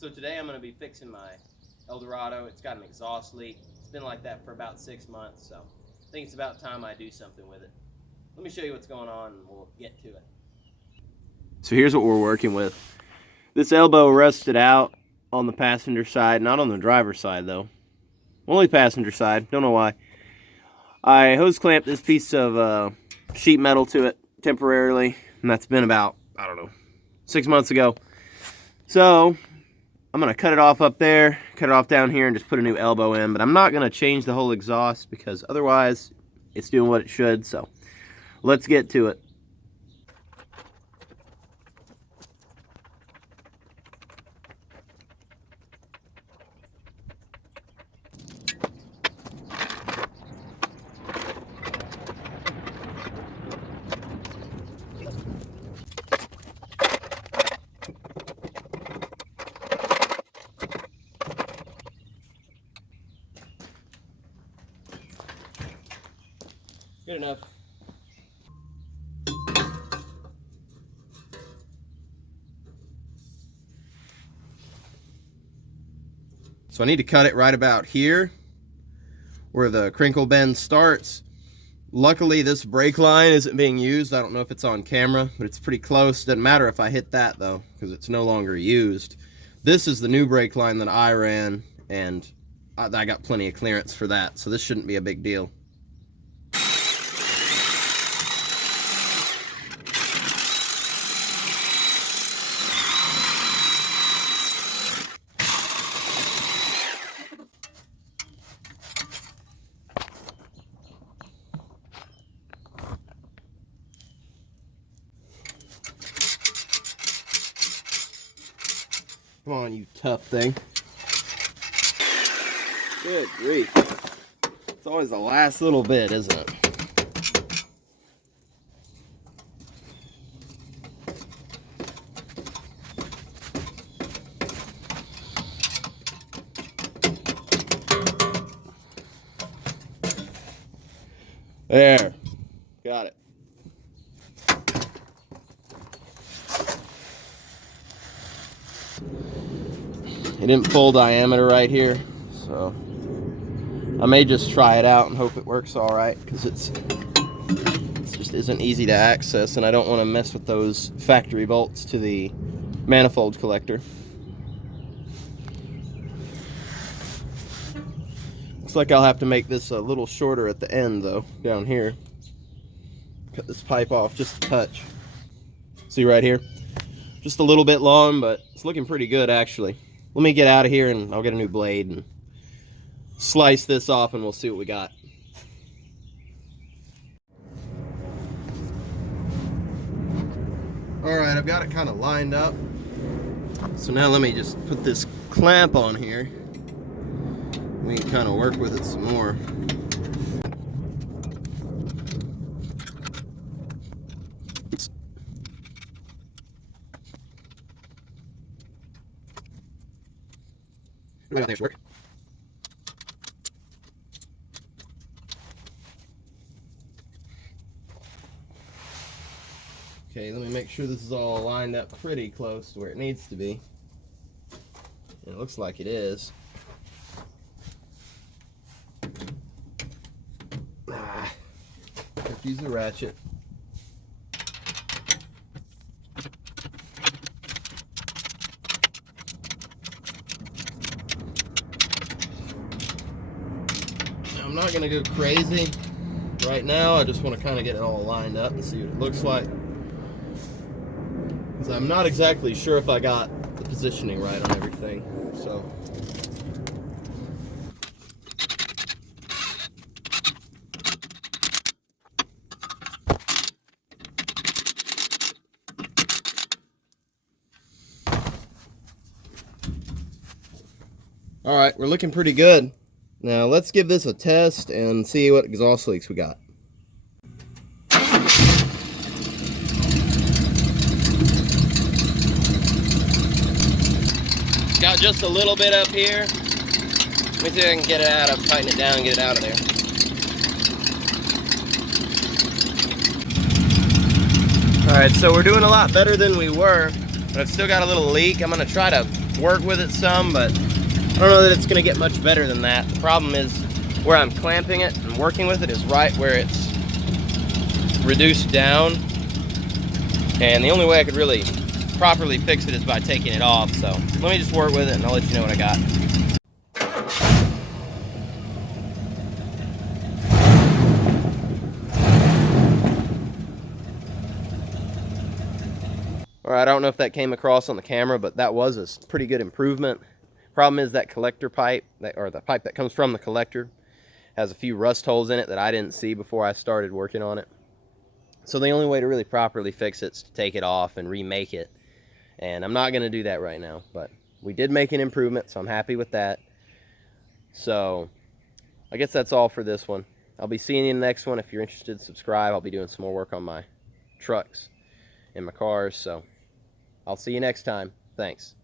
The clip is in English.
So today I'm going to be fixing my Eldorado. It's got an exhaust leak. It's been like that for about 6 months, so I think it's about time I do something with it. Let me show you what's going on and we'll get to it. So here's what we're working with. This elbow rusted out on the passenger side, not on the driver's side though. Only passenger side, don't know why. I hose clamped this piece of sheet metal to it temporarily, and that's been about, I don't know, 6 months ago. So I'm gonna cut it off up there, cut it off down here, and just put a new elbow in, but I'm not gonna change the whole exhaust because otherwise it's doing what it should. So let's get to it. Good enough. So I need to cut it right about here where the crinkle bend starts. Luckily this brake line isn't being used. I don't know if it's on camera, but it's pretty close. Doesn't matter if I hit that though, because it's no longer used. This is the new brake line that I ran, and I got plenty of clearance for that, so this shouldn't be a big deal. Come on, you tough thing. Good grief. It's always the last little bit, isn't it? There. Got it. It didn't full diameter right here, so I may just try it out and hope it works all right, because it just isn't easy to access, and I don't want to mess with those factory bolts to the manifold collector. Looks like I'll have to make this a little shorter at the end though, down here. Cut this pipe off just a touch. See right here? Just a little bit long, but it's looking pretty good actually. Let me get out of here and I'll get a new blade and slice this off and we'll see what we got. Alright, I've got it kind of lined up. So now let me just put this clamp on here. We can kind of work with it some more. Right out there's work. Okay, let me make sure this is all lined up pretty close to where it needs to be. And it looks like it is. Use the ratchet. I'm not going to go crazy right now. I just want to kind of get it all lined up and see what it looks like. Because I'm not exactly sure if I got the positioning right on everything. So. Alright, we're looking pretty good. Now let's give this a test and see what exhaust leaks we got. Got just a little bit up here. Let me see if I can get it out of, tighten it down and get it out of there. Alright, so we're doing a lot better than we were, but I've still got a little leak. I'm going to try to work with it some, but I don't know that it's gonna get much better than that. The problem is where I'm clamping it and working with it is right where it's reduced down. And the only way I could really properly fix it is by taking it off. So let me just work with it and I'll let you know what I got. All right, I don't know if that came across on the camera, but that was a pretty good improvement. Problem is that collector pipe, or the pipe that comes from the collector, has a few rust holes in it that I didn't see before I started working on it. So the only way to really properly fix it is to take it off and remake it. And I'm not going to do that right now, but we did make an improvement, so I'm happy with that. So I guess that's all for this one. I'll be seeing you in the next one. If you're interested, subscribe. I'll be doing some more work on my trucks and my cars. So I'll see you next time. Thanks.